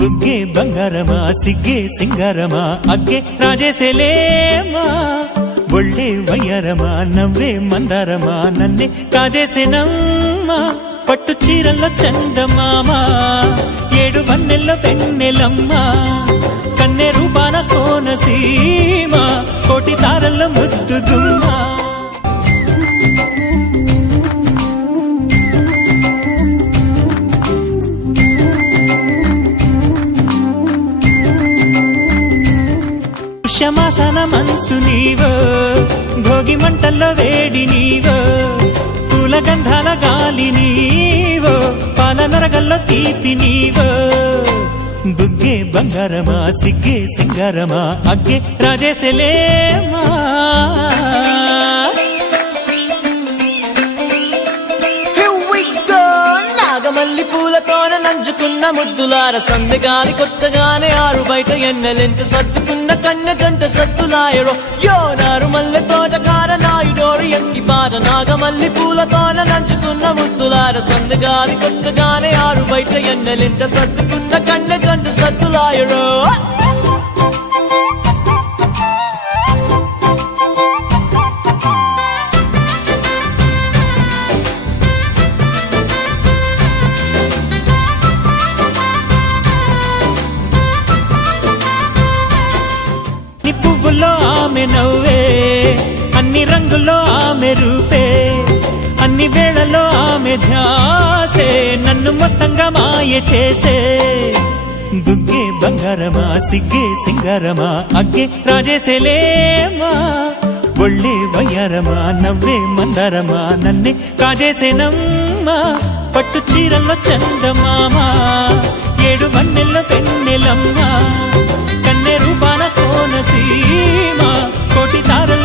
బుగ్గే బంగారమా సిగ్గే సింగారమా అగ్గే రాజేసేలేమా ఒళ్ళే వయ్యారమా నవ్వే మందారమా నన్నే కాజేసేనమ్మా పట్టు చీరల్లో చందమామా ఏడు వన్నెల్లో వెన్నెలమ్మా కన్నె రూపాన కోనసీమ కోటి తారల్లో ముద్దుగుమ్మా క్షమాసన మనసు నీవో భోగి మంటల్లో వేడి నీవో పూల గంధాల గాలి నీవో పాల నరగల్లో తీపి నీవో బుగ్గే బంగారమా సిగ్గే సింగారమా అగ్గే రాజేసేలేమా మల్లి పూలతోన నంచుకున్న ముద్దులార సందగాలి కొత్తగానే ఆరు బయట ఎన్నెలెంత సర్దుకున్న కన్న జంట సద్దులాయరో యోనారు మల్లె తోటకార నాయుడోరు ఎంకి పాట నాగమల్లి పూలతోన నంచుకున్న ముద్దులార సందగాలి కొత్తగానే ఆరు బయట ఎన్నెలెంత సర్దుకున్న కన్న జంట సద్దులాయరో పువ్వుల్లో ఆమె నవ్వే అన్ని రంగుల్లో ఆమె రూపే అన్ని వేళల్లో ఆమె ధ్యాసే నన్ను మొత్తంగా మాయ చేసే బుగ్గే బంగారమా సిగ్గే సింగారమా అగ్గే రాజేసేలేమా ఒళ్ళే వయ్యారమా నవ్వే మందారమా నన్నే కాజేసేనమ్మా పట్టు చీరల్లో చందమామా ఏడు వన్నెల్లో వెన్నెలమ్మా కన్నె రూపాన కోనసీమ కోటి తారల